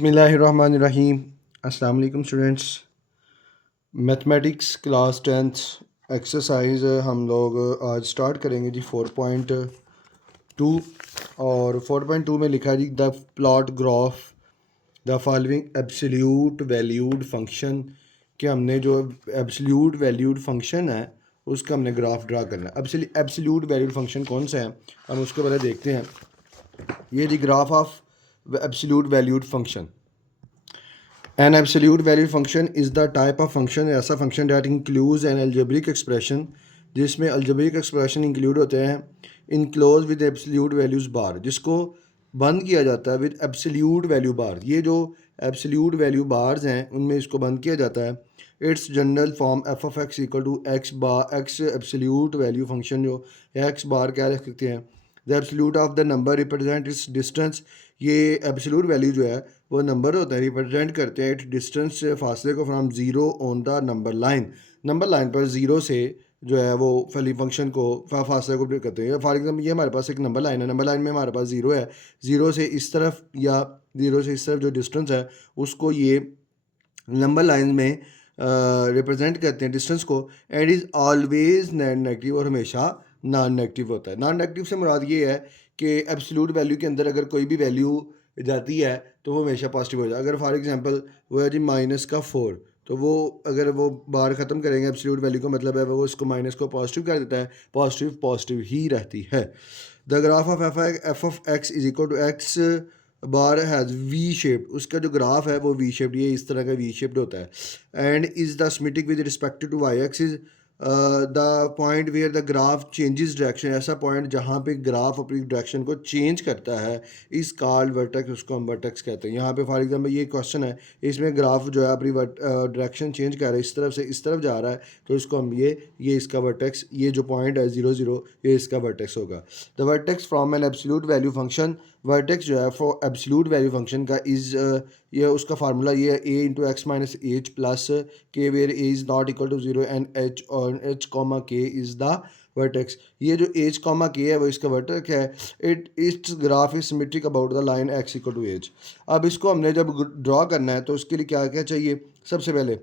बिस्मिल्लाहिर्रहमानिर्रहीम। अस्सलाम वालेकुम students. Mathematics class 10th exercise हम लोग आज स्टार्ट करेंगे जी 4.2। और 4.2 में लिखा है जी the plot graph the following absolute valued function, कि हमने जो एब्सोल्यूट वैल्यूड फंक्शन है उसका हमने ग्राफ ड्रा करना है। एब्सोल्यूट वैल्यूड फंक्शन कौन सा है हम उसको पहले देखते हैं। ये जी graph of absolute valued function. An absolute value function is the type of function, ऐसा function that includes an algebraic expression, जिसमें algebraic expression include होते हैं enclosed with absolute values bar, जिसको बंद किया जाता है with absolute value bar। ये जो absolute value bars हैं उनमें इसको बंद किया जाता है। Its general form f of x equal to x bar x absolute value function, जो x bar क्या लिख सकते हैं, the absolute of the number represent it's distance. ये एब्सोल्यूट वैल्यू जो है वो नंबर होता है, रिप्रेजेंट करते हैं इट्स डिस्टेंस, फासले को from zero on the number line. Number line पर ज़ीरो से जो है वो फली फंक्शन को फासले को करते हैं। फॉर एग्जाम्पल ये हमारे पास एक नंबर लाइन है, नंबर लाइन में हमारे पास ज़ीरो है, ज़ीरो से इस तरफ या ज़ीरो से इस तरफ जो डिस्टेंस है उसको ये नंबर लाइन में रिप्रेजेंट करते हैं डिस्टेंस को। एंड इज़ ऑलवेज नेगेटिव, और हमेशा नॉन नेगेटिव होता है। नॉन नेगेटिव से मुराद ये है कि एब्सोल्यूट वैल्यू के अंदर अगर कोई भी वैल्यू जाती है तो वो हमेशा पॉजिटिव हो जाए। अगर फॉर एग्जांपल वो है जी -4, तो वो अगर वो बार ख़त्म करेंगे एब्सोल्यूट वैल्यू का मतलब है वो इसको माइनस को पॉजिटिव कर देता है, पॉजिटिव पॉजिटिव ही रहती है। The graph of f of x is equal to x bar has V shape, उसका जो ग्राफ है वो वी शेप्ड, ये इस तरह का वी शेप्ड होता है। And is the symmetric with respect to y axis, the point where the graph changes direction, ऐसा पॉइंट जहाँ पे ग्राफ अपनी डायरेक्शन को चेंज करता है इस कॉल्ड वर्टेक्स, उसको हम वर्टेक्स कहते हैं। यहाँ पे फॉर एग्जांपल ये क्वेश्चन है, इसमें ग्राफ जो है अपनी डायरेक्शन चेंज कर रहा है, इस तरफ से इस तरफ जा रहा है, तो इसको हम ये इसका वर्टेक्स, ये जो पॉइंट है 0 0, ये इसका वर्टेक्स होगा। The vertex from an absolute value function, vertex जो है फॉर एब्सोल्यूट वैल्यू फंक्शन का इज़, ये उसका फार्मूला ये है a into x minus h plus k where a is not equal to zero and h और h comma k is the vertex. ये जो h कॉमा के है वो इसका वर्टेक्स है। Its graph is symmetric about the line x equal to h। अब इसको हमने जब ड्रॉ करना है तो उसके लिए क्या क्या चाहिए, सबसे पहले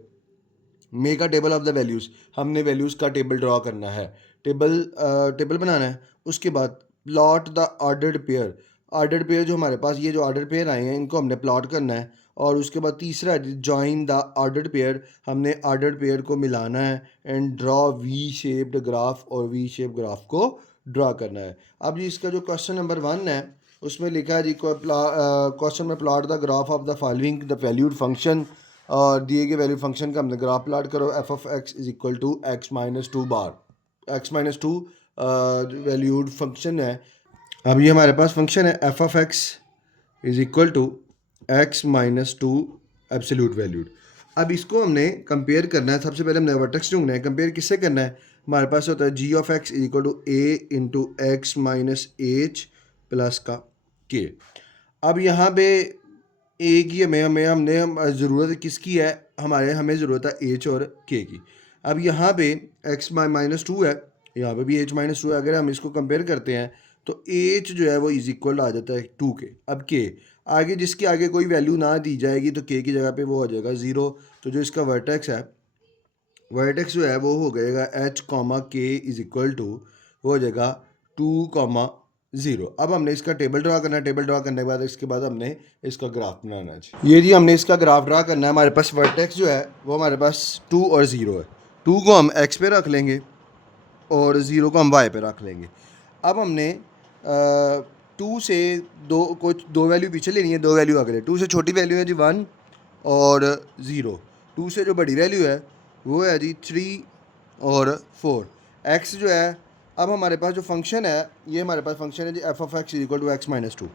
make a table of the values, हमने वैल्यूज़ का टेबल ड्रॉ करना है, टेबल बनाना है। उसके बाद plot the ordered pair, ordered pair जो हमारे पास ये जो ऑर्डर्ड पेयर आए हैं इनको हमने प्लॉट करना है। और उसके बाद तीसरा जॉइन द ऑर्डर्ड पेयर, हमने ऑर्डर्ड पेयर को मिलाना है। And draw V shaped graph, और वी शेप ग्राफ को ड्रॉ करना है। अब जी इसका जो क्वेश्चन नंबर 1 है उसमें लिखा है जी क्वेश्चन में plot the graph of the following the valued function, और दिए गए वैल्यू फंक्शन का हमने ग्राफ प्लॉट करो। F of x is equal to x minus two bar, x minus two valued function है। अब ये हमारे पास फंक्शन है f of x is equal to x minus two absolute valued. अब इसको हमने कंपेयर करना है, सबसे पहले हमने वर्टेक्स ढूंढना है। कंपेयर किससे करना है, हमारे पास होता है g of x is equal to a into x minus h plus का के। अब यहाँ पे एक ही हमने ज़रूरत किसकी है, हमें ज़रूरत है एच और के की। अब यहाँ पे एक्स माइनस टू है, यहाँ पे भी एच माइनस टू है। अगर हम इसको कंपेयर करते हैं तो एच जो है वो इज इक्वल आ जाता है 2 के। अब के आगे, जिसके आगे कोई वैल्यू ना दी जाएगी तो के की जगह पे वो हो जाएगा 0। तो जो इसका वर्टेक्स है, वर्टेक्स जो है वो हो जाएगा एच कॉमा के इज इक्वल टू, वो हो जाएगा 2,0। अब हमने इसका टेबल ड्रा करना है। टेबल ड्रा करने के बाद इसके बाद हमने इसका ग्राफ बनाना है। ये जी हमने इसका ग्राफ ड्रा करना है। हमारे पास वर्टेक्स जो है वो हमारे पास 2 और 0 है। 2 को हम एक्स पे रख लेंगे और 0 को हम वाई पे रख लेंगे। अब हमने 2 से दो वैल्यू पीछे लेनी है, 2 वैल्यू आगे ले। 2 से छोटी वैल्यू है जी 1 और 0। 2 से जो बड़ी वैल्यू है वो है जी 3 और 4। एक्स जो है, अब हमारे पास जो फंक्शन है ये हमारे पास फंक्शन है जी f of x is equal to x minus two.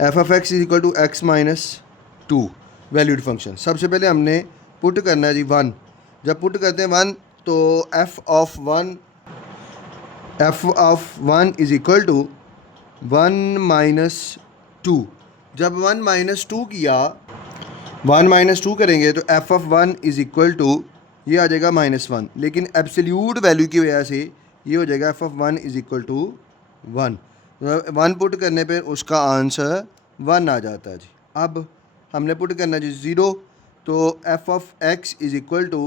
F of x is equal to x minus two valued function. सबसे पहले हमने पुट करना है जी 1। जब पुट करते हैं 1 तो f of 1 is equal to 1 minus two. जब 1 माइनस टू किया, 1 माइनस टू करेंगे तो f of 1 is equal to ये आ जाएगा -1। लेकिन एब्सोल्यूट वैल्यू की वजह से ये हो जाएगा f of 1 is equal to 1। 1 put करने पे उसका आंसर 1 आ जाता है जी। अब हमने पुट करना जी 0, तो f of x is equal to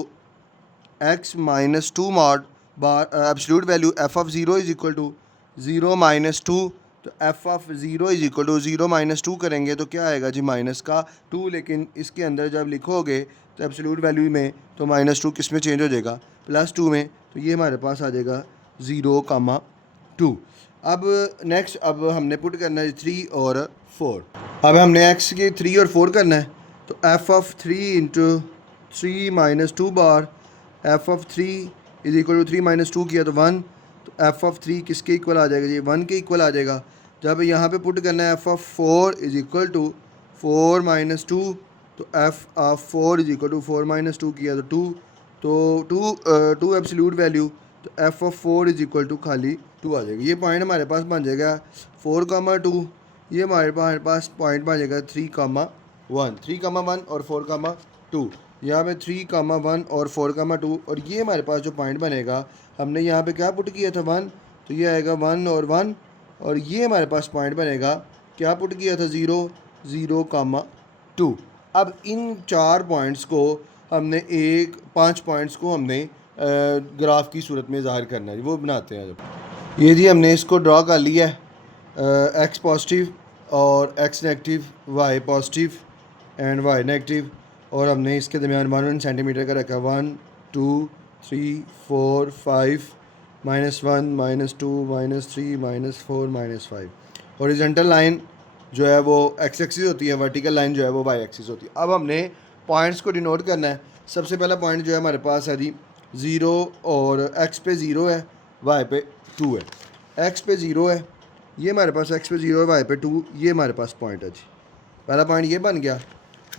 x minus two mod bar absolute value f of zero is equal to 0 minus two. तो f of zero is equal to 0 minus two करेंगे तो क्या आएगा जी माइनस का 2, लेकिन इसके अंदर जब लिखोगे तो एब्सोल्यूट वैल्यू में तो माइनस टू किस में चेंज हो जाएगा, प्लस 2 में, तो ये हमारे पास आ जाएगा 0, 2। अब नेक्स्ट अब हमने पुट करना है 3 और 4। अब हमने एक्स के 3 और 4 करना है, तो f of 3 into 3 minus two bar f of 3 is equal to 3 minus two किया तो 1, तो एफ ऑफ 3 किसके इक्वल आ जाएगा जी 1 के इक्वल आ जाएगा। जब यहाँ पे पुट करना है f of 4 is equal to 4 minus two, तो f of 4 is equal to 4 minus two किया तो 2, तो 2 एब्सोल्यूट वैल्यू, तो f of 4 is equal to खाली 2 आ जाएगा। ये पॉइंट हमारे पास बन जाएगा 4, 2। ये हमारे पास पॉइंट बन जाएगा 3, 1 और 4, 2। यहाँ पे 3, 1 और 4, 2, और ये हमारे पास जो पॉइंट बनेगा हमने यहाँ पे क्या पुट किया था 1, तो ये आएगा 1 और 1, और ये हमारे पास पॉइंट बनेगा क्या पुट किया था 0, 0, 2। अब इन 4 पॉइंट्स को हमने 5 पॉइंट्स को हमने ग्राफ की सूरत में ज़ाहिर करना है, वो बनाते हैं। जब ये जी हमने इसको ड्रॉ कर लिया है, एक्स पॉजिटिव और x negative, y positive and y negative, और हमने इसके दरमियान 1 सेंटीमीटर का रखा 1, 2, 3, 4, 5, -1, -2, -3, -4, -5। हॉरिजॉन्टल लाइन जो है वो एक्स एक्सिस होती है, वर्टिकल लाइन जो है वो वाई एक्सिस होती है। अब हमने पॉइंट्स को डिनोट करना है। सबसे पहला पॉइंट जो है हमारे पास है जी 0, और एक्स पे 0 है, वाई पे 2 है। एक्स पे 0 है, ये हमारे पास एक्स पे 0 है, वाई पे 2, ये हमारे पास पॉइंट है जी। पहला पॉइंट ये बन गया।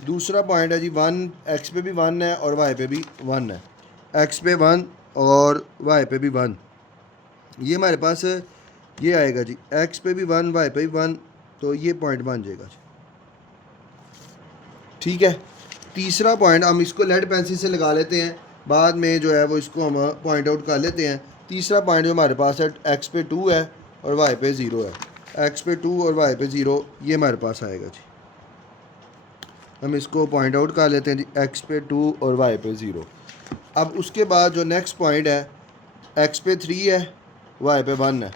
दूसरा पॉइंट है जी 1, एक्स पे भी 1 है और वाई पे भी 1 है। एक्स पे 1 और वाई पे भी 1, ये हमारे पास ये आएगा जी, एक्स पे भी 1, वाई पे भी 1, तो ये पॉइंट बन जाएगा जी। ठीक है। तीसरा पॉइंट हम इसको लेड पेंसिल से लगा लेते हैं, बाद में जो है वो इसको हम पॉइंट आउट कर लेते हैं। तीसरा पॉइंट जो हमारे पास है एक्स पे 2 है और वाई पे 0 है। एक्स पे 2 और वाई पे 0, ये हमारे पास आएगा जी। हम इसको पॉइंट आउट कर लेते हैं जी, एक्स पे 2 और वाई पे 0। अब उसके बाद जो नेक्स्ट पॉइंट है, एक्स पे 3 है, वाई पे 1 है।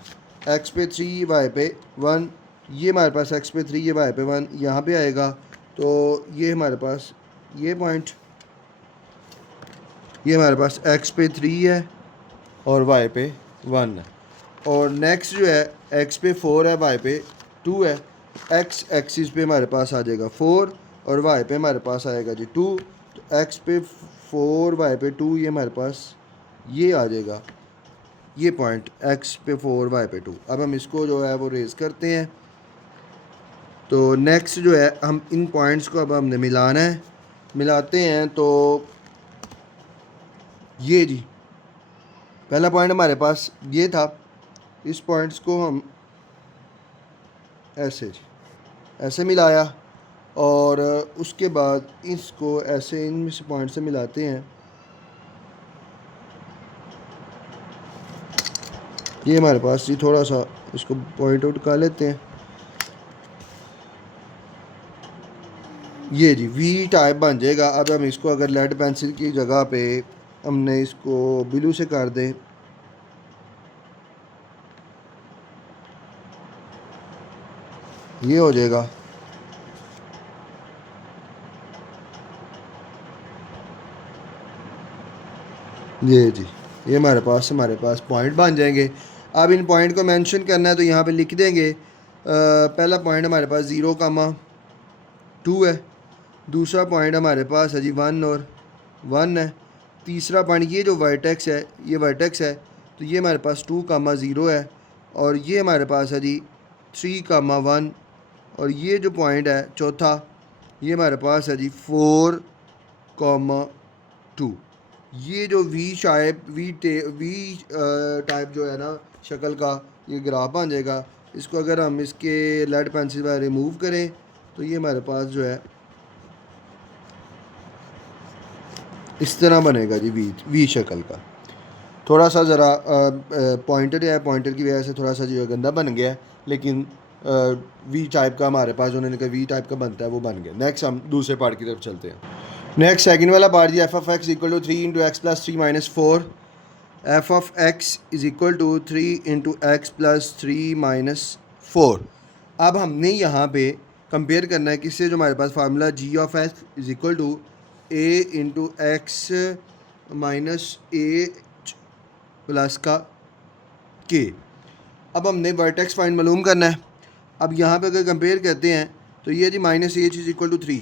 एक्स पे 3, वाई पे 1, ये हमारे पास एक्स पे 3, ये वाई पे 1 यहाँ पे आएगा। तो ये हमारे पास ये पॉइंट, ये हमारे पास एक्स पे 3 है और वाई पे 1 है। और नेक्स्ट जो है एक्स पे 4 है, वाई पे 2 है। एक्स एक्सिस पे हमारे पास आ जाएगा 4 और वाई पे हमारे पास आएगा जी 2। तो एक्स पे 4, वाई पे 2, ये हमारे पास ये आ जाएगा, ये पॉइंट एक्स पे 4, वाई पे 2। अब हम इसको जो है वो रेज करते हैं। तो नेक्स्ट जो है हम इन पॉइंट्स को अब हमने मिलाना है, मिलाते हैं। तो ये जी पहला पॉइंट हमारे पास ये था, इस पॉइंट्स को हम ऐसे मिलाया, और उसके बाद इसको ऐसे इन पॉइंट से मिलाते हैं। ये हमारे पास जी थोड़ा सा इसको पॉइंट आउट कर लेते हैं। ये जी वी टाइप बन जाएगा। अब हम इसको अगर लेड पेंसिल की जगह पे हमने इसको ब्लू से कर दें, ये हो जाएगा। ये जी ये हमारे पास पॉइंट बन जाएंगे। अब इन पॉइंट को मेंशन करना है तो यहाँ पे लिख देंगे। पहला पॉइंट हमारे पास 0, 2 है। दूसरा पॉइंट हमारे पास है जी 1 और 1 है। तीसरा पॉइंट ये जो वर्टेक्स है, ये वर्टेक्स है, तो ये हमारे पास 2, 0 है। और ये हमारे पास है जी 3, 1। और ये जो पॉइंट है चौथा, ये हमारे पास है जी 4, 2। ये जो वी टाइप जो है ना शक्ल का ये ग्राफ बन जाएगा। इसको अगर हम इसके लेड पेंसिल पर रिमूव करें तो ये हमारे पास जो है इस तरह बनेगा जी, वी शक्ल का। थोड़ा सा ज़रा पॉइंटर है, पॉइंटर की वजह से थोड़ा सा जो गंदा बन गया है, लेकिन वी टाइप का हमारे पास उन्होंने कहा वी टाइप का बनता है, वो बन गया। नेक्स्ट हम दूसरे पार्ट की तरफ चलते हैं। नेक्स्ट सेकंड वाला पार्ट जी, f of x equal to 3 into x plus 3 minus 4। F of x is equal to 3 into x plus 3 minus 4। अब हमने यहाँ पे कंपेयर करना है किससे, जो हमारे पास formula g of x is equal to a into x minus a plus का के। अब हमने वर्टेक्स फाइंड मालूम करना है। अब यहाँ पे अगर कंपेयर करते हैं तो ये जी minus h is equal to 3,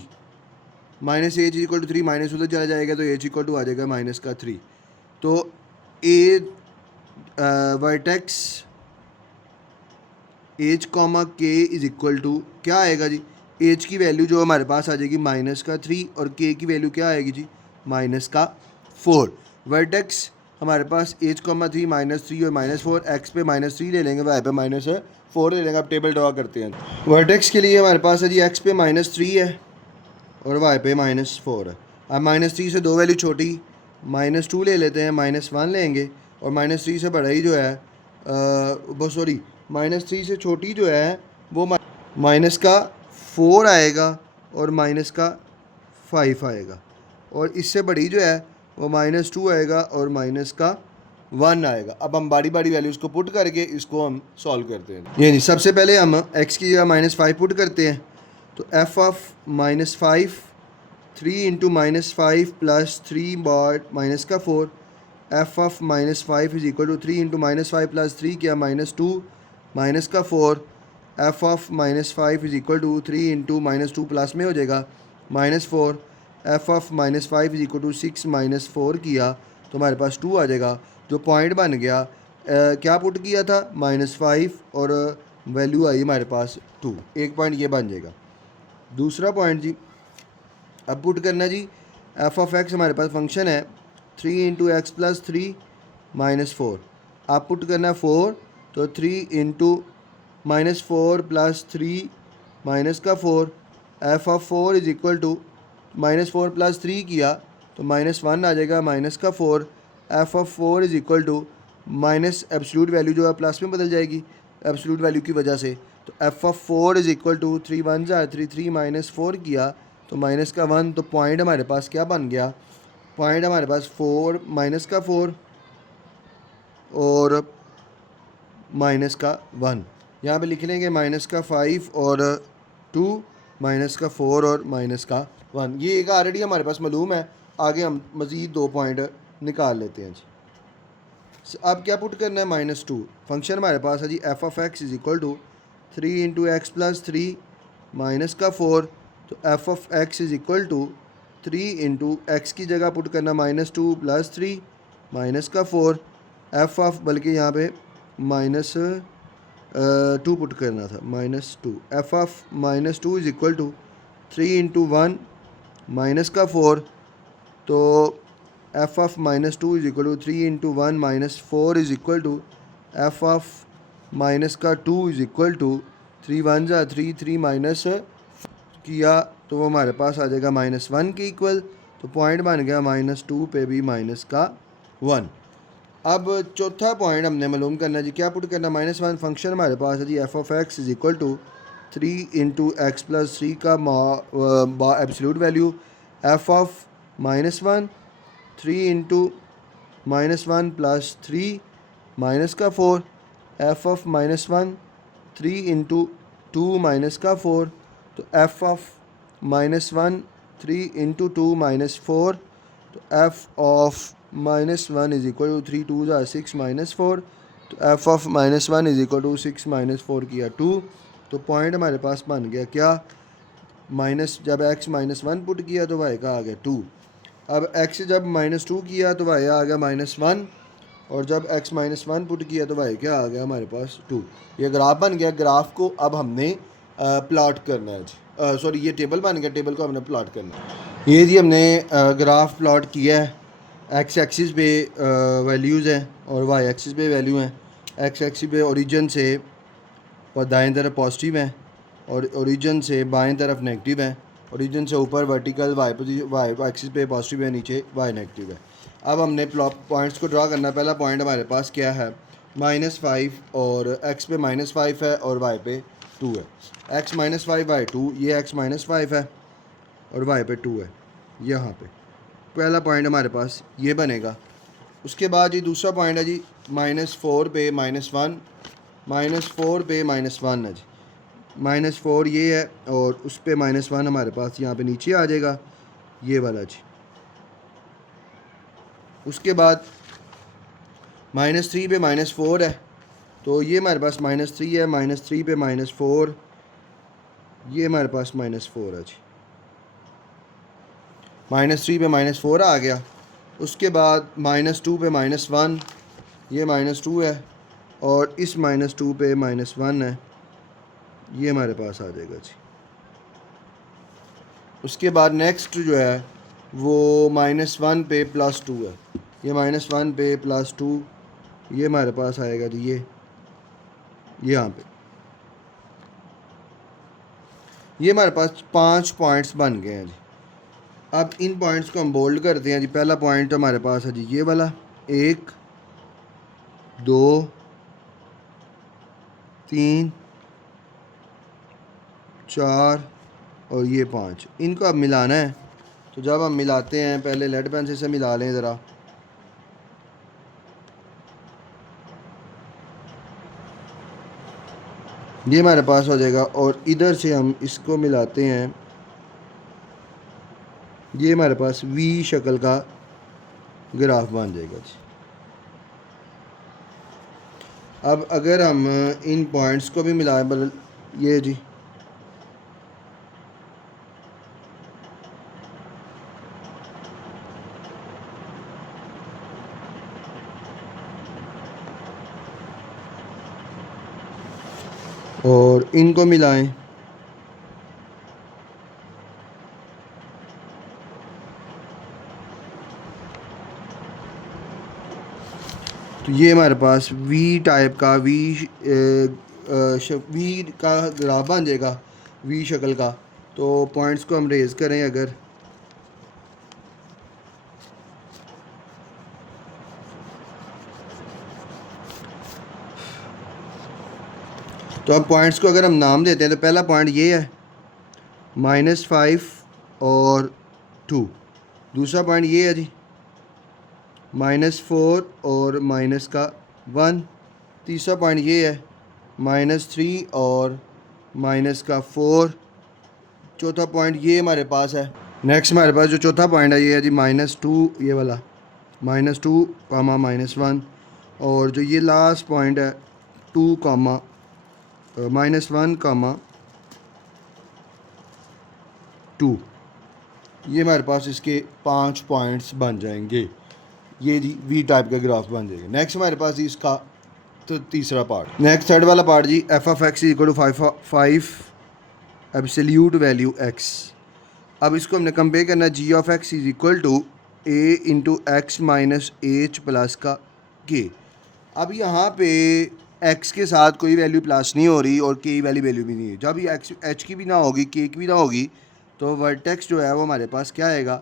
minus h is equal to 3, minus उधर चला जाएगा तो एच इक्वल टू आ जाएगा माइनस का 3। तो ए वर्टेक्स एच कॉमा के इज इक्वल टू क्या आएगा जी, एच की वैल्यू जो हमारे पास आ जाएगी माइनस का 3 और के की वैल्यू क्या आएगी जी माइनस का 4। वर्टेक्स हमारे पास एच कॉमा 3 -3 और -4, एक्स पे -3 ले लेंगे, वाई पे -4 ले लेंगे। अब टेबल ड्रा करते हैं। वर्टेक्स के लिए हमारे पास है जी एक्स पे -3 है और वाई पे -4 है। अब -3 से दो वैल्यू छोटी, -2 ले लेते हैं, -1 लेंगे और -3 से बड़ा ही जो है सॉरी -3 से छोटी जो है वो माइनस का 4 आएगा और माइनस का 5 आएगा, और इससे बड़ी जो है वो -2 आएगा और माइनस का 1 आएगा। अब हम बारी बारी वैल्यूज़ को पुट करके इसको हम सॉल्व करते हैं। ये नहीं, सबसे पहले हम x की जगह -5 पुट करते हैं। तो f ऑफ -5 3 इंटू -5 प्लस 3 बार माइनस का 4, f of -5 is equal to 3 into -5 plus 3 किया -2 माइनस का 4। f of -5 is equal to 3 into -2 plus में हो जाएगा -4। f of -5 is equal to 6 -4 किया तो हमारे पास 2 आ जाएगा। जो पॉइंट बन गया क्या पुट किया था -5 और वैल्यू आई हमारे पास 2, एक पॉइंट ये बन जाएगा। दूसरा पॉइंट जी अब पुट करना जी, f ऑफ एक्स हमारे पास फंक्शन है 3 इंटू एक्स प्लस 3 -4। आप पुट करना है 4, तो 3 इंटू -4 प्लस 3 माइनस का 4, f of 4 is equal to -4 plus 3 किया तो -1 आ जाएगा माइनस का 4। f of 4 is equal to minus absolute value जो है प्लस में बदल जाएगी एब्सोल्यूट वैल्यू की वजह से। तो f of 4 is equal to 3 1 3 3 -4 किया तो माइनस का 1। तो पॉइंट हमारे पास क्या बन गया, पॉइंट हमारे पास 4 माइनस का 4 और माइनस का 1। यहाँ पे लिख लेंगे माइनस का 5 और 2, माइनस का 4 और माइनस का 1। ये एक ऑलरेडी हमारे पास मालूम है, आगे हम मज़ीद 2 पॉइंट निकाल लेते हैं जी। अब क्या पुट करना है -2। फंक्शन हमारे पास है जी f of x is equal to 3 into x plus 3 minus का 4। तो f of x is equal to 3 into x की जगह पुट करना -2 प्लस 3 माइनस का 4। f ऑफ बल्कि यहाँ पे -2 पुट करना था, -2। f of -2 is equal to 3 into 1 minus का 4। तो f of -2 is equal to 3 into 1 minus 4 is equal to f of minus का 2 इज इक्वल टू 3 1 3 3 माइनस किया तो वो हमारे पास आ जाएगा -1 के इक्वल। तो पॉइंट बन गया -2 पे भी माइनस का 1। अब चौथा पॉइंट हमने मालूम करना है जी, क्या पुट करना -1। फंक्शन हमारे पास है जी f of x is equal to 3 into x plus 3 का absolute value f of -1 3 into -1 plus 3 minus का 4। f ऑफ -1 3 इंटू 2 माइनस का 4। तो f ऑफ -1 3 इंटू 2 माइनस 4। तो f of -1 is equal to 3 2 6 -4। तो f of -1 is equal to 6 -4 किया 2। तो point हमारे पास बन गया क्या, माइनस जब x -1 पुट किया तो y का आ गया 2। अब x जब -2 किया तो y आ गया -1, और जब x -1 पुट किया तो y क्या आ गया हमारे पास 2। ये ग्राफ बन गया। ग्राफ को अब हमने प्लॉट करना है जी, सॉरी ये टेबल बन गया, टेबल को हमने प्लॉट करना है। ये जी हमने ग्राफ प्लॉट किया है। एक्स एक्सिस पे वैल्यूज़ हैं और वाई एक्सिस पे वैल्यू हैं। एक्स एक्सिस पे ओरिजिन से दाएं तरफ पॉजिटिव हैं और ओरिजिन से बाएं तरफ नेगेटिव हैं। ओरिजिन से ऊपर वर्टिकल वाई एक्सिस पे पॉजिटिव है, नीचे वाई नेगेटिव है। अब हमने पॉइंट्स को ड्रा करना है। पहला पॉइंट हमारे पास क्या है -5 और एक्स पे -5 है और वाई पे 2 है, x माइनस फाइव बाई 2, ये x माइनस 5 है और y पे 2 है। यहाँ पे पहला पॉइंट हमारे पास ये बनेगा। उसके बाद ये दूसरा पॉइंट है जी -4 पे -1, -4 पे -1 है जी, -4 ये है और उस पे -1 हमारे पास यहाँ पे नीचे आ जाएगा, ये वाला जी। उसके बाद -3 पे -4 है, तो ये हमारे पास -3 है, -3 पे -4, ये हमारे पास -4 है जी, -3 पे -4 आ गया। उसके बाद -2 पे -1, ये -2 है और इस -2 पे -1 है, ये हमारे पास आ जाएगा जी। उसके बाद नेक्स्ट जो है वो -1 पे +2 है, ये -1 पे +2, ये हमारे पास आएगा जी, ये यहाँ पे। ये हमारे पास 5 पॉइंट्स बन गए हैं जी। अब इन पॉइंट्स को हम बोल्ड करते हैं जी। पहला पॉइंट हमारे पास है जी ये वाला, 1 2 3 4 और ये 5, इनको अब मिलाना है। तो जब हम मिलाते हैं, पहले लेड पेंसिल से मिला लें ज़रा। ये हमारे पास हो जाएगा और इधर से हम इसको मिलाते हैं, ये हमारे पास वी शक्ल का ग्राफ बन जाएगा जी। अब अगर हम इन पॉइंट्स को भी मिलाएं, बदल ये जी, और इनको मिलाएं, तो ये हमारे पास वी टाइप का वी का ग्राफ बन जाएगा, वी शक्ल का। तो पॉइंट्स को हम रेज़ करें अगर, तो अब पॉइंट्स को अगर हम नाम देते हैं, तो पहला पॉइंट ये है -5 और 2, दूसरा पॉइंट ये है जी -4 और -1, तीसरा पॉइंट ये है -3 और -4, चौथा पॉइंट ये हमारे पास है। नेक्स्ट हमारे पास जो चौथा पॉइंट है ये है जी -2, ये वाला -2, -1, और जो ये लास्ट पॉइंट है 2, -1, 2, ये हमारे पास इसके 5 पॉइंट्स बन जाएंगे। ये जी वी टाइप का ग्राफ बन जाएगा। नेक्स्ट हमारे पास जी इसका तो तीसरा पार्ट, नेक्स्ट थर्ड वाला पार्ट जी, f(x) = 5 एब्सोल्यूट वैल्यू x। अब इसको हमने कंपेयर करना है, g(x) = a × x - h plus का k। अब यहाँ पे x के साथ कोई वैल्यू प्लस नहीं हो रही और k वाली वैल्यू भी नहीं है। जब ये h की भी ना होगी, k की भी ना होगी, तो वर्टेक्स जो है वो हमारे पास क्या आएगा,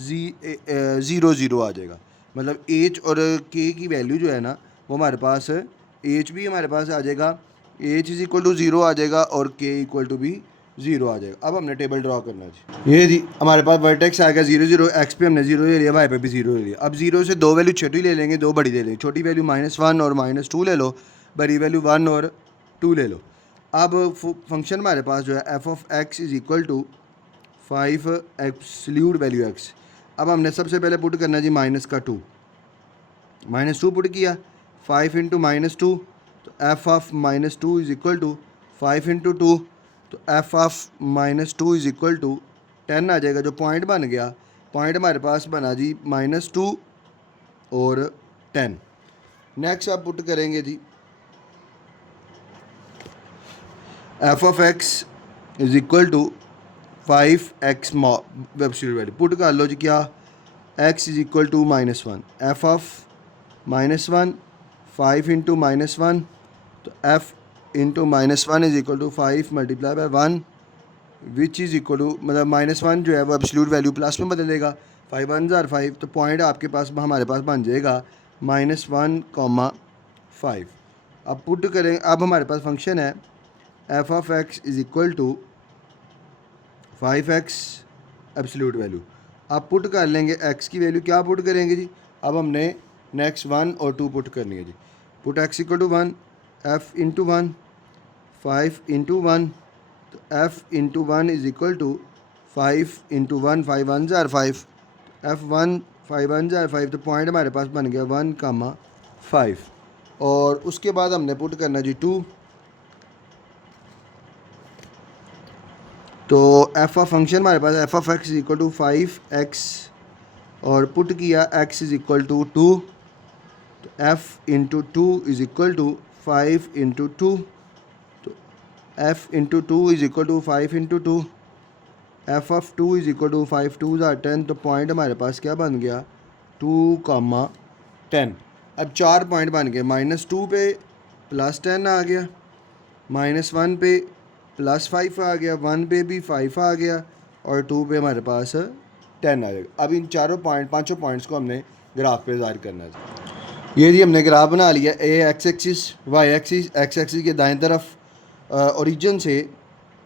0 0 आ जाएगा। मतलब h और k की वैल्यू जो है ना, वो हमारे पास h भी हमारे पास आ जाएगा, h = 0 आ जाएगा और k = भी 0 आ जाएगा। अब हमने टेबल ड्रॉ करना है। ये जी हमारे पास वर्टेक्स आएगा 0 0, x पे हमने 0 ले लिया, y पे भी 0 ले लिया। अब 0 से 2 वैल्यू छोटी ले लेंगे, 2 बड़ी ले लेंगे। छोटी वैल्यू -1 और -2 ले लो, बड़ी वैल्यू 1 और 2 ले लो। अब फंक्शन हमारे पास जो है f(x) = 5 एब्सोल्यूट वैल्यू x। अब हमने सबसे पहले पुट करना है जी -2, -2 पुट किया, 5 × -2, तो f(-2) = 5 × 2, तो f(-2) = 10 आ जाएगा। जो पॉइंट बन गया, पॉइंट हमारे पास बना जी -2 और 10। नेक्स्ट आप पुट करेंगे जी f(x) = 5x absolute value put कर लो जी, क्या x = -1, f(-1) 5 × -1, तो f × -1 = 5 × 1 which is equal to, मतलब -1 जो है वो एब्सोल्यूट वैल्यू प्लस में बदलेगा, 5 1 ज़ार 5, तो पॉइंट आपके पास हमारे पास बन जाएगा -1, 5। अब पुट करें, अब हमारे पास फंक्शन है f of x is equal to 5x absolute value. अब पुट कर लेंगे एक्स की वैल्यू, क्या पुट करेंगे जी, अब हमने नेक्स्ट 1 और 2 पुट करनी है जी। Put x equal to 1, f into 1, 5 into 1, तो f into 1 is equal to 5 into 1, 5 1 जार 5, एफ 1 5 1 जार 5, तो पॉइंट हमारे पास बन गया 1,5। और उसके बाद हमने पुट करना जी 2, तो एफ ऑफ फंक्शन हमारे पास f of x is equal to 5x, और पुट किया x इज इक्वल टू 2, तो f into 2 is equal to 5 into 2, तो f into 2 is equal to 5 into 2, f of 2 is equal to 5 2 ज़ार 10, तो point हमारे पास क्या बन गया 2,10। अब 4 पॉइंट बन गए, -2 पे +10 आ गया, -1 पे +5 आ गया, 1 पे भी 5 आ गया, और 2 पे हमारे पास 10 आ जाएगा। अब इन पाँचों पॉइंट्स को हमने ग्राफ पे ज़ाहिर करना है। ये जी हमने ग्राफ बना लिया, ए x axis, y axis, x axis के दाएं तरफ ओरिजिन से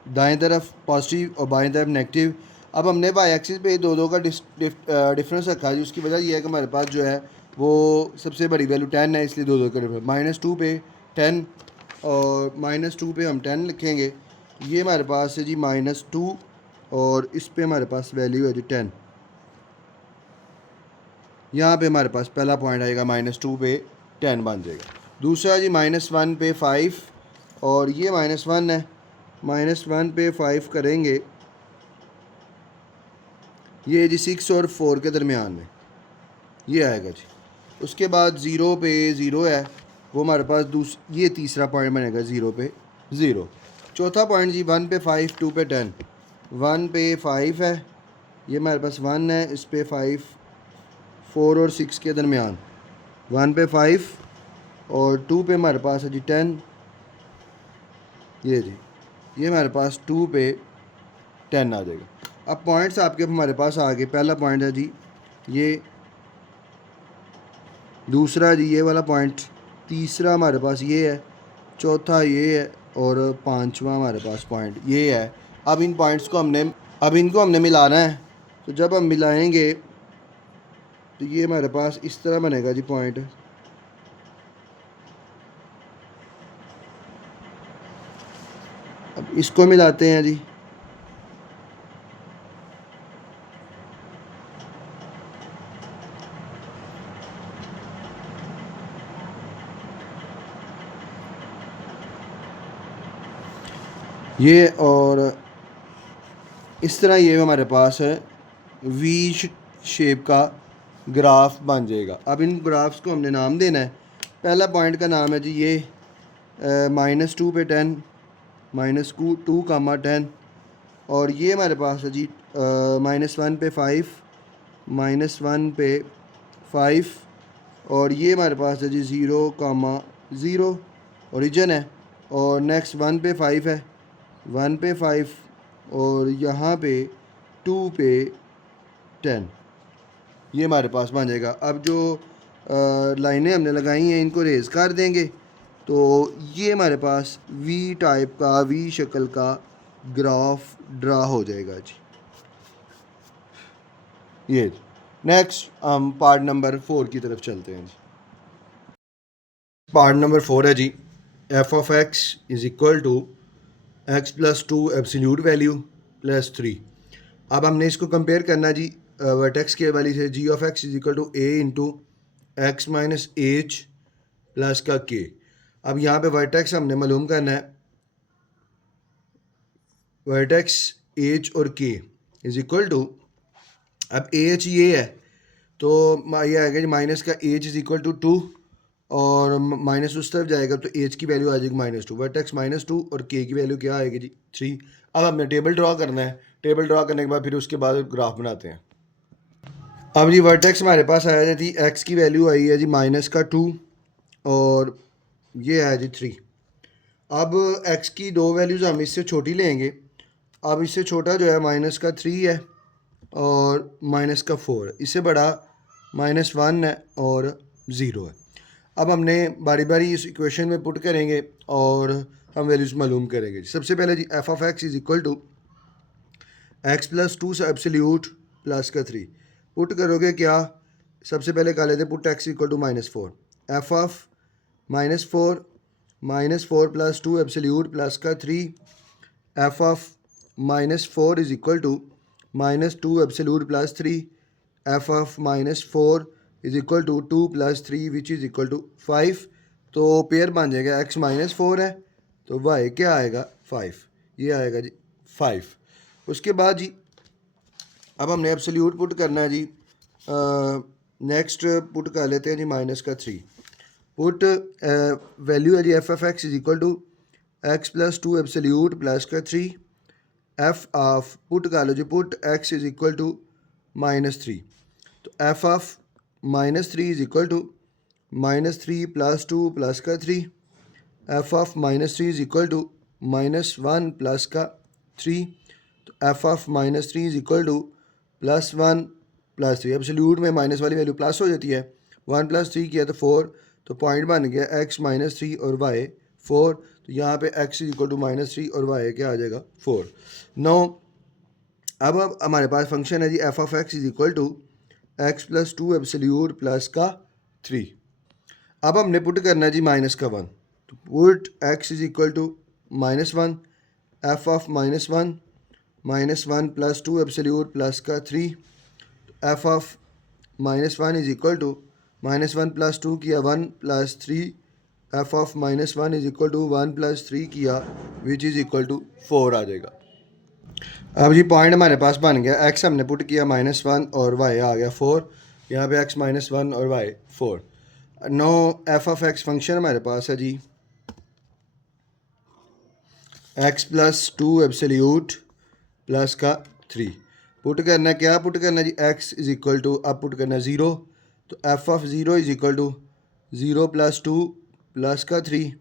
दाएं तरफ पॉजिटिव और बाएं तरफ नेगेटिव। अब हमने वाई एक्सिस पे दो का डिफरेंस रखा है, उसकी वजह यह है कि हमारे पास जो है वो सबसे बड़ी वैल्यू 10 है, इसलिए दो का डिफरेंस। -2 पे 10 और -2 पे हम 10 लिखेंगे, ये हमारे पास है जी -2, और इस पे हमारे पास वैल्यू है जी 10। यहाँ पे हमारे पास पहला पॉइंट आएगा, -2 पे 10 बन जाएगा। दूसरा जी -1 पे 5, और ये -1 है, -1 पे 5 करेंगे, ये जी 6 और 4 के दरमियान में ये आएगा जी। उसके बाद 0 पे 0 है, वो हमारे पास ये तीसरा पॉइंट बनेगा 0 पे 0। चौथा पॉइंट जी 1 पे 5, 2 पे 10, 1 पे 5 है, ये हमारे पास 1 है, इस पे 5, 4 और 6 के दरमियान 1 पे 5, और 2 पे हमारे पास है जी 10, ये जी, ये हमारे पास 2 पे 10 आ जाएगा। अब पॉइंट्स आपके हमारे पास आ गए, पहला पॉइंट है जी ये, दूसरा जी ये वाला पॉइंट, तीसरा हमारे पास ये है, चौथा ये है, और पांचवा हमारे पास पॉइंट ये है। अब इन पॉइंट्स को इनको हमने मिलाना है, तो जब हम मिलाएंगे तो ये हमारे पास इस तरह बनेगा जी पॉइंट। अब इसको मिलाते हैं जी, ये, और इस तरह ये हमारे पास है वी शेप का ग्राफ बन जाएगा। अब इन ग्राफ्स को हमने नाम देना है। पहला पॉइंट का नाम है जी ये -2 पे 10, -2, 10, और ये हमारे पास है जी -1 पे 5, -1 पे 5, और ये हमारे पास है जी 0, 0 ओरिजिन है, और नेक्स्ट 1 पे 5 है, 1 पे 5, और यहाँ पे 2 पे 10, ये हमारे पास बन जाएगा। अब जो लाइनें हमने लगाई हैं इनको रेज़ कर देंगे, तो ये हमारे पास वी टाइप का, वी शक्ल का ग्राफ ड्रा हो जाएगा जी। ये नेक्स्ट हम पार्ट नंबर 4 की तरफ चलते हैं जी। पार्ट नंबर 4 है जी, f of x is equal to x + 2 absolute value +3। अब हमने इसको कंपेयर करना जी वर्टेक्स के वाली से, g of x is equal to a into x minus h plus का k। अब यहाँ पे वर्टेक्स हमने मालूम करना है, वर्टेक्स h और k इज इक्वल टू, अब एच ये है, तो ये आएगा जी माइनस का एच इज इक्वल टू 2, और माइनस उस तरफ जाएगा तो एच की वैल्यू आ जाएगी -2, वर्टेक्स -2 और के की वैल्यू क्या आएगी जी 3। अब हमें टेबल ड्रा करना है, टेबल ड्रा करने के बाद फिर उसके बाद ग्राफ बनाते हैं। अब जी वर्टेक्स हमारे पास आया है जी, एक्स की वैल्यू आई है जी -2, और ये है जी 3। अब एक्स की दो वैल्यूज़ हम इससे छोटी लेंगे। अब इससे छोटा जो है -3 है और -4 है, इससे बड़ा -1 है और 0 है। अब हमने बारी बारी इस इक्वेशन में पुट करेंगे और हम वैल्यूज़ मालूम करेंगे। सबसे पहले जी f of x is equal to x plus two से एब्सोल्यूट प्लस का 3 पुट करोगे क्या, सबसे पहले कर लेते put x equal to -4 f of -4 plus two absolute plus का 3 f of -4 is equal to -2 absolute plus 3 f of -4 is equal to 2 plus 3 which is equal to 5। तो पेयर बन जाएगा x -4 है तो y क्या आएगा 5, ये आएगा जी 5। उसके बाद जी अब हमने एब्सोल्यूट पुट करना है जी, नेक्स्ट पुट कर लेते हैं जी माइनस का 3 पुट वैल्यू है जी f f x is equal to x plus two absolute plus का 3 एफ ऑफ पुट कर लो जी put x is equal to -3 तो f of -3 is equal to -3 plus 2 plus का 3 f of -3 is equal to -1 plus का 3 तो f of -3 is equal to +1 + 3 absolute में minus वाली वैल्यू प्लस हो जाती है 1 + 3 किया तो 4 तो पॉइंट बन गया x -3 और y 4 तो यहाँ पे x इज इक्वल टू -3 और y क्या आ जाएगा 4। नो अब हमारे पास फंक्शन है जी f of x is equal to x plus 2 absolute plus का 3। अब हमने पुट करना है जी माइनस का 1 तो put x is equal to -1 f of -1 plus 2 absolute plus का 3 f of -1 is equal to -1 plus 2 किया 1 plus 3 f of -1 is equal to 1 plus 3 किया विच इज़ इक्वल टू 4 आ जाएगा। अब जी पॉइंट हमारे पास बन गया x हमने पुट किया -1 और y आ गया 4, यहाँ पे x -1 और y 4। No f of x function हमारे पास है जी x प्लस 2 एब्सोल्यूट प्लस का 3 पुट करना क्या पुट करना जी x इज इक्वल टू अब पुट करना 0 तो f of 0 is equal to 0 + 2 plus का 3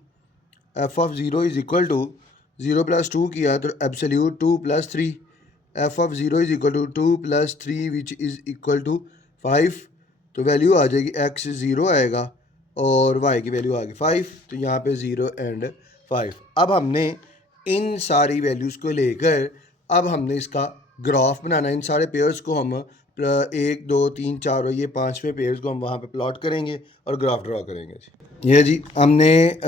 f of 0 is equal to 0 + 2 किया तो absolute 2 + 3 f of 0 is equal to 2 + 3 which is equal to 5 तो वैल्यू आ जाएगी x 0 आएगा और y की वैल्यू आ गई 5 तो यहाँ पे 0 एंड 5। अब हमने इन सारी वैल्यूज़ को लेकर अब हमने इसका ग्राफ बनाना है। इन सारे पेयर्स को हम 1 2 3 4 और ये 5वें पेयर्स को हम वहाँ पे प्लॉट करेंगे और ग्राफ ड्रॉ करेंगे जी। ये जी हमने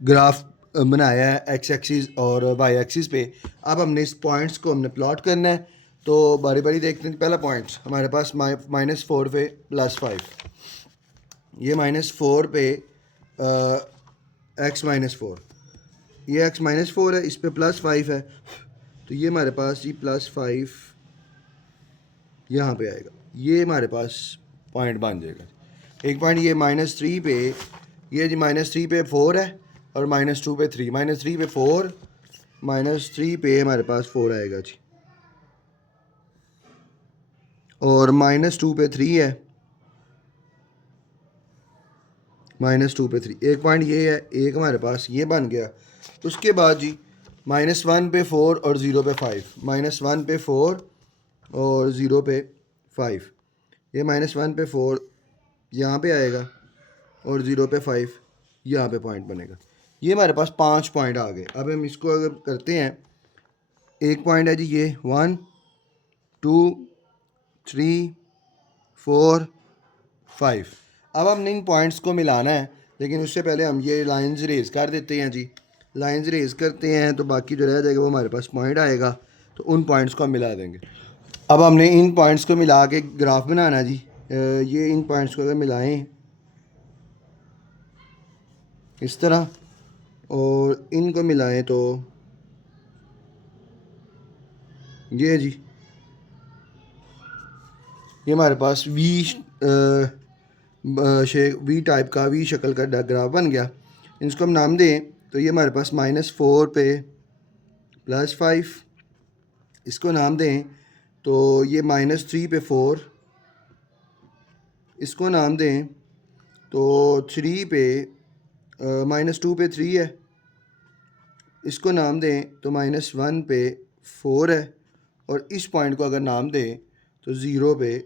ग्राफ बनाया है एक्स एक्सिस और वाई एक्सिस पे। अब हमने इस पॉइंट्स को हमने प्लॉट करना है तो बारी बारी देखते हैं। पहला पॉइंट हमारे पास -4 पे +5, ये -4 पे x -4, ये x -4 है, इस पे +5 है तो ये हमारे पास जी +5 यहाँ पे आएगा, ये हमारे पास पॉइंट बन जाएगा। एक पॉइंट ये -3 पे, ये जी -3 पे 4 है और -2 पे 3, -3 पे 4, -3 पे हमारे पास 4 आएगा जी और -2 पे 3 है, -2 पे 3। एक पॉइंट ये है, एक हमारे पास ये बन गया। उसके बाद जी -1 पे 4 और 0 पे 5, -1 पे 4 और 0 पे 5, ये -1 पे 4 यहाँ पे आएगा और 0 पे 5 यहाँ पे पॉइंट बनेगा। ये हमारे पास 5 पॉइंट आ गए। अब हम इसको अगर करते हैं, एक पॉइंट है जी ये 1 2 3 4 5। अब हमने इन पॉइंट्स को मिलाना है, लेकिन उससे पहले हम ये लाइंस रेज कर देते हैं जी। लाइंस रेज करते हैं तो बाकी जो रह जाएगा वो हमारे पास पॉइंट आएगा, तो उन पॉइंट्स को हम मिला देंगे। अब हमने इन पॉइंट्स को मिला के ग्राफ बनाना है जी। ये इन पॉइंट्स को अगर मिलाएं इस तरह और इनको मिलाएं तो ये जी, ये हमारे पास वी टाइप का वी शक्ल का ग्राफ बन गया। इसको हम नाम दें तो ये हमारे पास -4 पे +5, इसको नाम दें तो ये -3 पे 4, इसको नाम दें तो 3 पे -2 पे 3 है, इसको नाम दें तो -1 पे 4 है और इस पॉइंट को अगर नाम दें तो 0 पे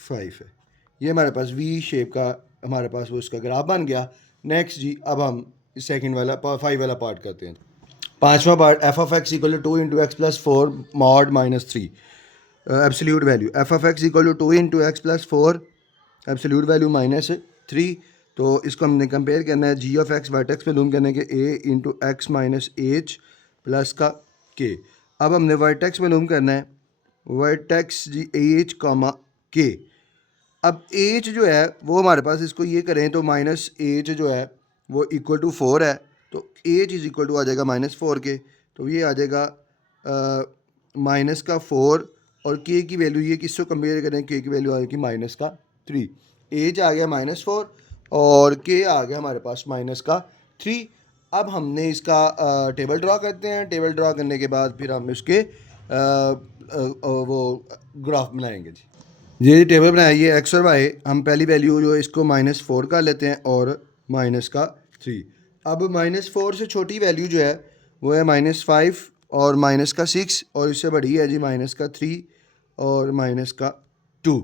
5 है। ये हमारे पास वी शेप का हमारे पास वो इसका ग्राफ बन गया। नेक्स्ट जी अब हम सेकंड वाला 5 वाला पार्ट करते हैं। पांचवा part f of x equal to 2 into x plus 4 mod minus 3 absolute value f of x equal to 2 into x plus 4 absolute value minus 3। तो इसको हमने कंपेयर करना है जी ऑफ एक्स वर्टेक्स में लूम करने के a into x minus h plus का के। अब हमने वर्टेक्स में लूम करना है वर्टेक्स जी एच कॉमा के। अब एच जो है वो हमारे पास, इसको ये करें तो माइनस एच जो है वो इक्वल टू 4 है, तो एच इज़ इक्वल टू आ जाएगा -4 के। तो ये आ जाएगा माइनस का 4 और के की वैल्यू, ये किससे कंपेयर करें, के की वैल्यू आ जाएगी माइनस का 3। एच आ गया -4 और के आ गया हमारे पास माइनस का 3। अब हमने इसका टेबल ड्रा करते हैं। टेबल ड्रा करने के बाद फिर हम इसके वो ग्राफ बनाएंगे जी। ये टेबल बनाई है एक्स और वाई। हम पहली वैल्यू जो है इसको -4 का लेते हैं और माइनस का 3। अब -4 से छोटी वैल्यू जो है वो है -5 और माइनस का 6 और इससे बड़ी है जी माइनस का 3 और माइनस का 2।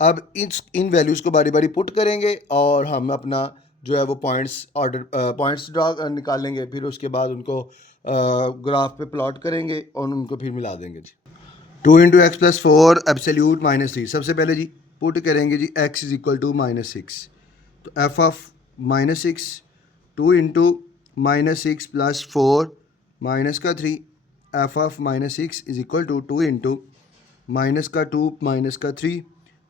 अब इन वैल्यूज़ को बारी बारी पुट करेंगे और हम अपना जो है वो पॉइंट्स ड्रा निकालेंगे। फिर उसके बाद उनको ग्राफ पे प्लॉट करेंगे और उनको फिर मिला देंगे जी। 2 इंटू एक्स प्लस 4 एब्सोल्यूट -3। सबसे पहले जी पुट करेंगे जी x इज़ इक्वल टू -6। तो f of -6 2 into -6 plus 4 minus का 3 f of -6 is equal to 2 into minus का 2 माइनस का 3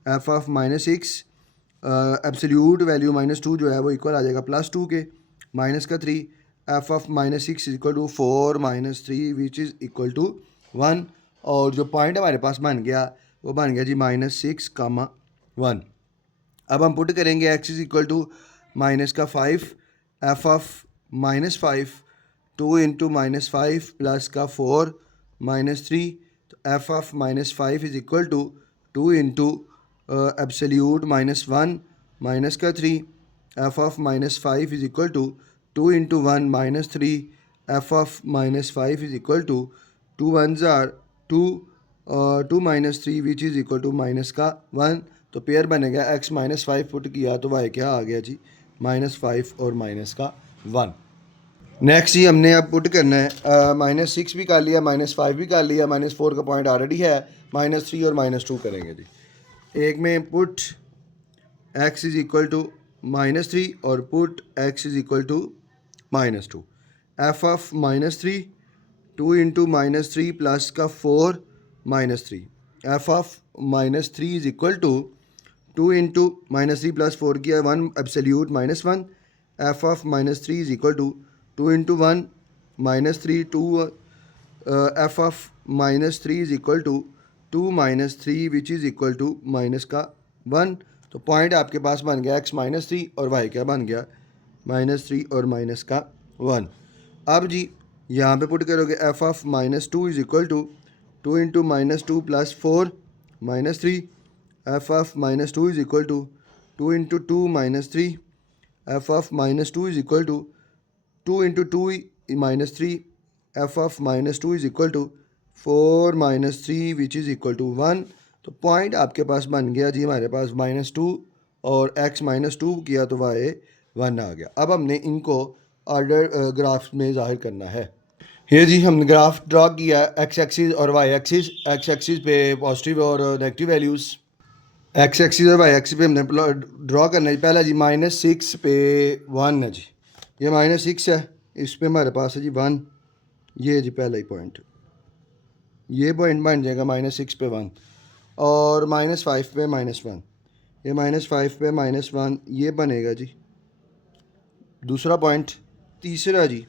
एफ ऑफ -6 एब्सोल्यूट वैल्यू -2 जो है वो इक्वल आ जाएगा +2 के माइनस का 3 f of -6 is equal to 4 -3 which is equal to 1। और जो पॉइंट हमारे पास बन गया वो बन गया जी -6, 1। अब हम पुट करेंगे x is equal to minus का 5 एफ ऑफ -5 2 इंटू -5 प्लस का 4 -3। तो f of -5 is equal to 2 into absolute -1 minus का 3 f of -5 is equal to 2 into 1 -3 f of -5 is equal to 2 1s are 2 2 -3 which is equal to minus का 1। तो pair बनेगा x -5 put किया तो y क्या आ गया जी -5 और माइनस का 1। नेक्स्ट जी हमने अब पुट करना है -6 भी कर लिया, -5 भी कर लिया, -4 का पॉइंट ऑलरेडी है, -3 और -2 करेंगे जी। एक में put x is equal to -3 और put x is equal to -2 f of -3 2 into -3 plus का 4 -3 f of -3 is equal to 2 into -3 plus 4 किया 1 absolute -1 f of -3 is equal to 2 into 1 -3 2 f of -3 is equal to 2 -3 which is equal to minus का 1। तो point आपके पास बन गया x -3 और y क्या बन गया -3 और माइनस का 1। अब जी यहाँ पे पुट करोगे f of -2 is equal to 2 into -2 plus 4 -3 f of -2 is equal to 2 into 2 -3 f of -2 is equal to 2 into 2 -3 f of -2 is equal to 4 -3 which is equal to 1। तो पॉइंट आपके पास बन गया जी हमारे पास -2 और x -2 किया तो y 1 आ गया। अब हमने इनको ऑर्डर ग्राफ में ज़ाहिर करना है। ये जी हमने ग्राफ ड्रा किया x एक्सिस और y एक्सिस। x एक्सिस पे पॉजिटिव और नेगेटिव वैल्यूज़, x एक्सिस और y एक्सिस पे हमने ड्रा करना है। पहला जी -6 पे 1 है जी, ये -6 है, इस पे हमारे पास है जी 1। ये जी पहला ही पॉइंट, ये पॉइंट बन जाएगा -6 पे 1 और -5 पे -1, ये -5 पे -1 ये बनेगा जी दूसरा पॉइंट। तीसरा जी,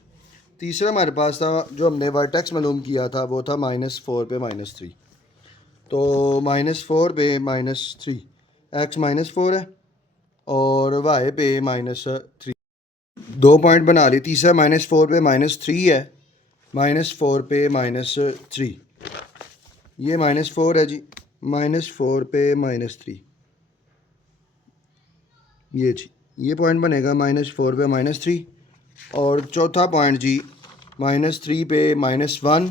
तीसरा हमारे पास था जो हमने वर्टेक्स मालूम किया था वो था -4 पे -3। तो -4 पे -3 x -4 है और y पे -3, 2 पॉइंट बना लिए। तीसरा -4 पे -3 है, -4 पे -3, ये -4 है जी, -4 पे -3, ये जी ये पॉइंट बनेगा -4 पे -3। और चौथा पॉइंट जी -3 पे -1,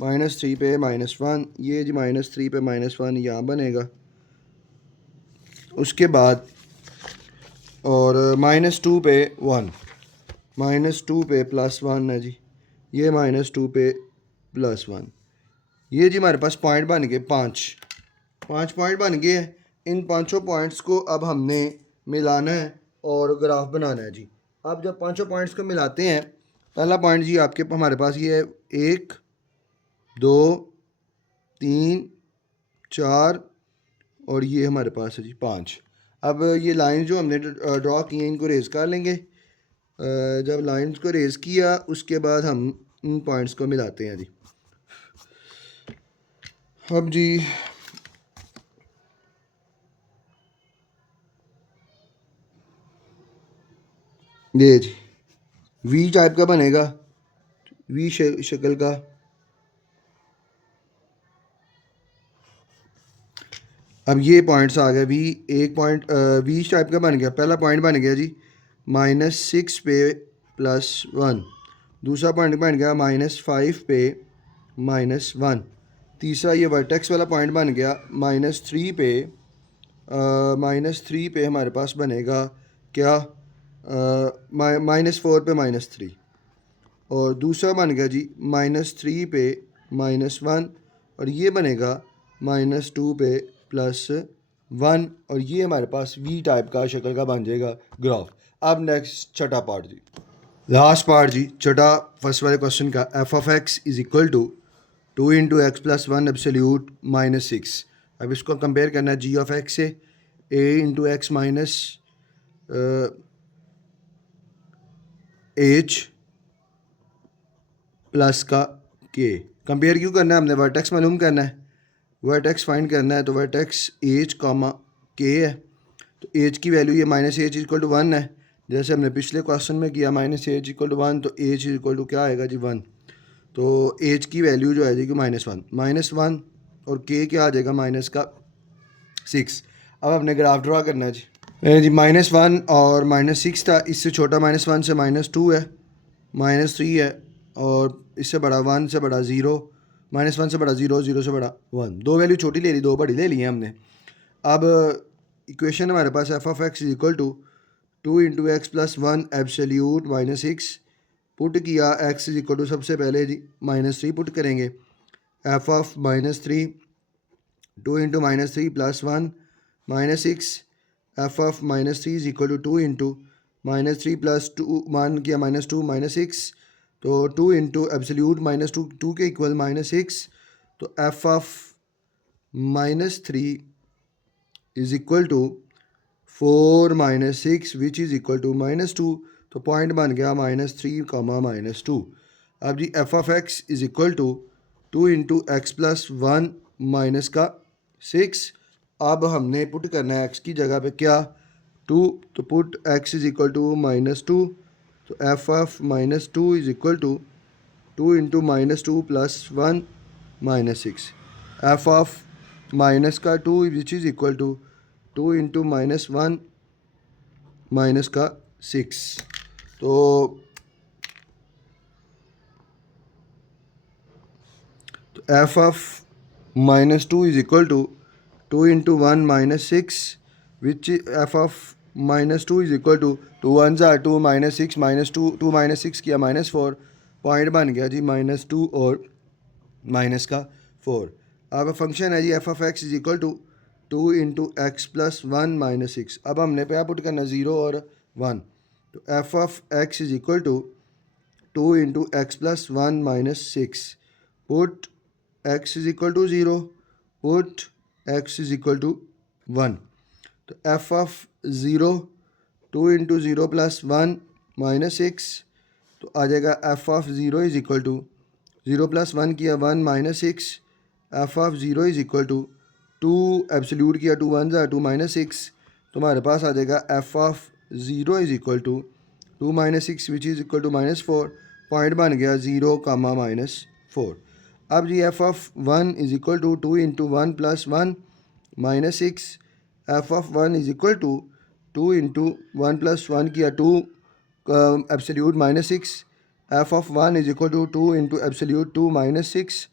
-3 पे -1, ये जी -3 पे -1 यहाँ बनेगा। उसके बाद और -2 पे 1, -2 पे +1 है जी, ये -2 पे +1। ये जी हमारे पास पॉइंट बन गए 5 पॉइंट बन गए हैं। इन पांचों पॉइंट्स को अब हमने मिलाना है और ग्राफ बनाना है जी। अब जब पांचों पॉइंट्स को मिलाते हैं, पहला पॉइंट जी आपके हमारे पास ये है 1 2 3 4 और ये हमारे पास है जी 5। अब ये लाइन जो हमने ड्रॉ की हैं इनको रेज कर लेंगे। जब लाइंस को रेज किया उसके बाद हम इन पॉइंट्स को मिलाते हैं जी। अब जी ये जी वी टाइप का बनेगा, वी शक्ल का। अब ये पॉइंट्स आ गए, वी एक पॉइंट वी टाइप का बन गया। पहला पॉइंट बन गया जी -6 पे +1। दूसरा पॉइंट बन गया -5 पे -1। तीसरा ये वर्टेक्स वाला पॉइंट बन गया -3 पे -3 पे हमारे पास बनेगा क्या, -4 पे -3। और दूसरा बन गया जी -3 पे -1 और ये बनेगा -2 पे +1 और ये हमारे पास वी टाइप का शक्ल का बन जाएगा ग्राफ। अब नेक्स्ट छठा पार्ट जी, लास्ट पार्ट जी, छठा फर्स्ट वाले क्वेश्चन का। f(x) is equal to 2 into x plus 1 absolute -6। अब इसको कंपेयर करना है g(x) से, a into x minus h plus का k। कंपेयर क्यों करना है, हमने वर्टेक्स मालूम करना है, वर्टेक्स फाइंड करना है। तो वर्टेक्स h कामा k है, तो h की वैल्यू ये -h=1 है, जैसे हमने पिछले क्वेश्चन में किया -h=1, तो h क्या आएगा जी 1। तो h की वैल्यू जो आ जाएगी -1 और k क्या आ जाएगा -6। अब हमने ग्राफ ड्रा करना है जी। -1 और -6 था, इससे छोटा -1 से -2 है, -3 है और इससे बड़ा 1 से बड़ा 0, -1 से बड़ा 0, 0 से बड़ा 1। दो वैल्यू छोटी ले ली, दो बड़ी ले ली हैं हमने। अब इक्वेशन हमारे पास f(x) is equal to 2 into x plus 1 absolute -6 put किया। x इज इक्वल टू सबसे पहले जी -3 पुट करेंगे। f(-3) 2 into -3 plus 1 -6। f(-3) is equal to 2 into -3 plus 2 मान किया -2 -6, तो 2 इंटू एब्सोल्यूट -2 2 के इक्वल -6, तो f(-3) is equal to 4 -6 which is equal to -2। तो पॉइंट बन गया -3 -2। अब जी f(x) is equal to 2 into x plus 1 minus का 6। अब हमने पुट करना है x की जगह पे क्या 2, तो put x is equal to -2, तो f(-2) is equal to 2 into -2 plus 1 -6। f(-2) which is equal to 2 into -1 minus का 6। तो f(-2) is equal to 2 into 1 -6 which f(-2) is equal to 2 1 2 -6 -2 2 -6 किया -4, पॉइंट बन गया जी -2 और माइनस का 4। अब फंक्शन है जी f(x) is equal to 2 into x plus 1 -6। अब हमने क्या पुट करना 0 और 1, तो f(x) is equal to 2 into x plus 1 -6 put x is equal to 0, put x is equal to 1, तो f(0) 2 इंटू 0 प्लस 1 -6, तो आ जाएगा f(0) is equal to 0 plus 1 किया 1 -6, f(0) is equal to 2 absolute किया 2 1 2 -6, तो हमारे पास आ जाएगा f(0) is equal to 2 -6 which is equal to -4, point बन गया 0 -4। अब जी f(1) is equal to 2 into 1 plus 1 -6, f(1) is equal to 2 into 1 plus 1 किया 2 absolute -6, f(1) is equal to 2 into absolute 2 -6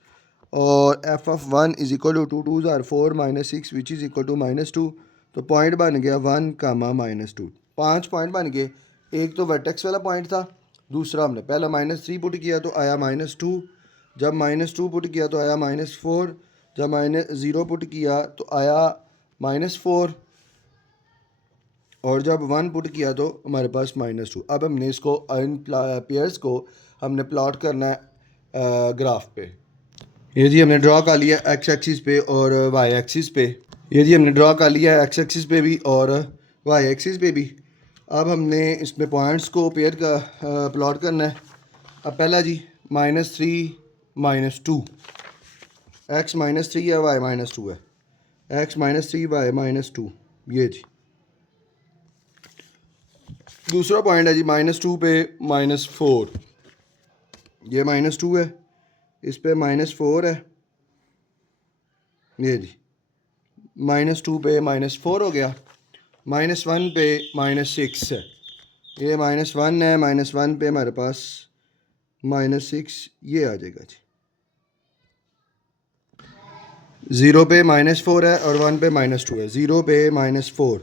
और f(1) इज इक्वल टू 2 2 ज़ार 4 -6 which is equal to -2, तो point बन गया 1 -2। 5 पॉइंट बन गए। एक तो वर्टेक्स वाला पॉइंट था, दूसरा हमने पहला -3 पुट किया तो आया -2, जब -2 पुट किया तो आया -4, जब -0 पुट किया तो आया -4 और जब 1 पुट किया तो हमारे पास -2। अब हमने इसको इन पेयर्स को हमने प्लॉट करना है ग्राफ पे। ये जी हमने ड्रा कर लिया एक्स एक्सिस पे और वाई एक्सिस पे। ये जी हमने ड्रा कर लिया एक्स एक्सिस पे भी और वाई एक्सिस पे भी। अब हमने इसमें पॉइंट्स को पेयर का प्लॉट करना है। अब पहला जी -3 -2, एक्स -3 है, वाई -2 है, एक्स -3 वाई -2, ये जी। दूसरा पॉइंट है जी -2 पे -4, ये -2 है, इस पे -4 है, ये जी। -2 पे -4 हो गया, -1 पे -6 है, ये -1 है, -1 पे हमारे पास -6 ये आ जाएगा जी। 0 पे -4 है और 1 पे -2 है, 0 पे -4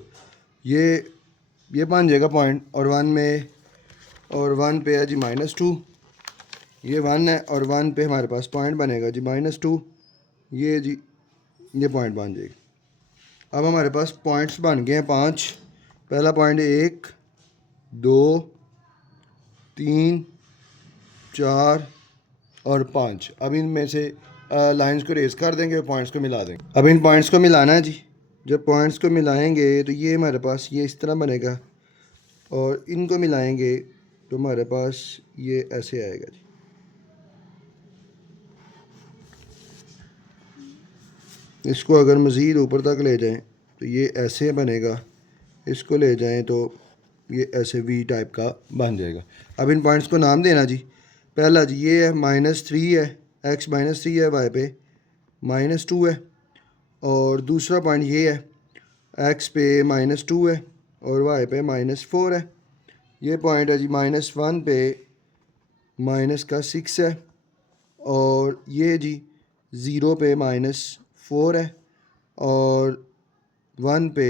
ये बन जाएगा पॉइंट, और 1 पे है जी -2, ये 1 है और 1 पे हमारे पास पॉइंट बनेगा जी -2, ये जी, ये पॉइंट बन जाएगा। अब हमारे पास पॉइंट्स बन गए हैं 5। पहला पॉइंट 1 2 3 4 और 5। अब इनमें से लाइंस को रेस कर देंगे और पॉइंट्स को मिला देंगे। अब इन पॉइंट्स को मिलाना है जी। जब पॉइंट्स को मिलाएंगे तो ये हमारे पास ये इस तरह बनेगा, और इनको मिलाएंगे तो हमारे पास ये ऐसे आएगा जी। इसको अगर मज़ीद ऊपर तक ले जाएं तो ये ऐसे बनेगा, इसको ले जाएं तो ये ऐसे वी टाइप का बन जाएगा। अब इन पॉइंट्स को नाम देना जी। पहला जी ये है -3 है, एक्स -3 है, वाई पे -2 है, और दूसरा पॉइंट ये है एक्स पे -2 है और वाई पे -4 है। ये पॉइंट है जी -1 पे -6 है, और ये जी 0 पे -4 है और 1 पे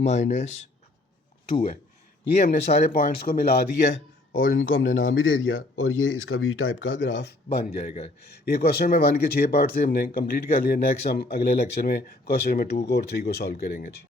-2 है। ये हमने सारे पॉइंट्स को मिला दिया है और इनको हमने नाम भी दे दिया, और ये इसका वी टाइप का ग्राफ बन जाएगा। ये क्वेश्चन में 1 के 6 पार्ट से हमने कंप्लीट कर लिया। नेक्स्ट हम अगले लेक्चर में क्वेश्चन में 2 को और 3 को सॉल्व करेंगे जी।